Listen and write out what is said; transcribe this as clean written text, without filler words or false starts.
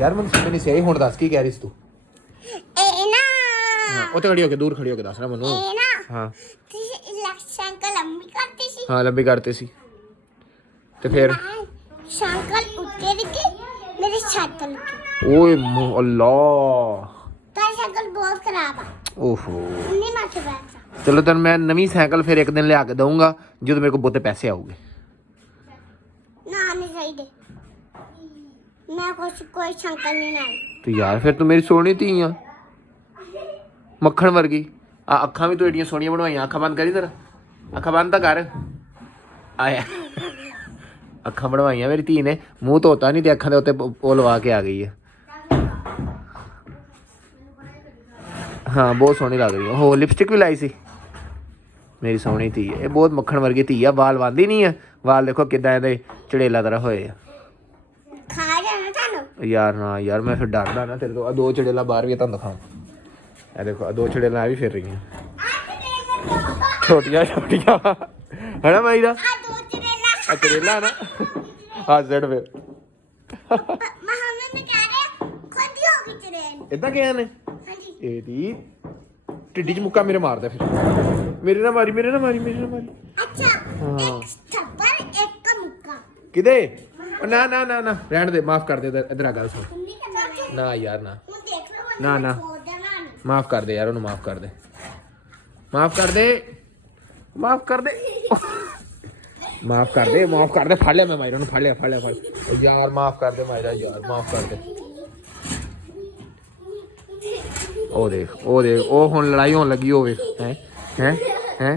यार मैं नहीं सही हुण दस की कह रही तू ए ना हां ओते खड़ी होके दूर खड़ी होके दस ना मनु ए ना हां शंकर लंबी करती सी हां लंबी करते सी ते फिर शंकर उठे दिखे मेरी छत लगी ओए अल्लाह तारी शंकर बहुत खराब है ओहो नहीं माथे बैठा चलो तेन मैं नवी साइकिल फिर एक दिन लिया के दूंगा जो मेरे को बहुते पैसे आऊगे ना नहीं सही दे मैं कोई शंकर नहीं लाई तो यार फिर तू मेरी सोनी थी आ मक्खन वर्गी आ अखा भी तू एडियां सोनियां बनवाई अखा बंद करी तेरा अखा बंद तो कर आया अखा बनवाइया मेरी धी ने मूँह धोता नहीं तो अखा के उत्ते वो लवा के आ गई है हाँ बहुत सोहनी लग रही है हो लिपस्टिक भी लाई सी मेरी सोहनी धी है ये बहुत मक्खन वर्गी धी है वाल वांदी नहीं है वाल देखो किदा चड़ेला तरह होए खा जाना थानू यार ना यार मैं फिर डरदा ना तेरे तो दो चड़ेला बाहर भी तुम दिखाऊं ये देखो दो चड़ेला भी फिर रही हैं छोटिया छोटिया है ना भाई दा चड़ेला ना हाँ सेट फिर इदा क्या ने एदी टिड्डी च मुक्का मेरे मार दे फिर मेरे ना मारी मेरे ना मारी मेरे ना मारी अच्छा एक थप्पड़ एक का मुक्का किदे ना ना ना ना रहने दे माफ कर दे इधर आ गल सुन ना यार ना ना ना माफ कर दे यार उन्हें माफ कर दे माफ कर दे माफ कर दे माफ कर दे माफ कर दे फड़ लिया मैं मायरा ने फड़ लिया यार माफ कर दे मायरा यार माफ कर दे ओ देख ओ हुन लड़ाई होने लगी होवे हैं हैं हैं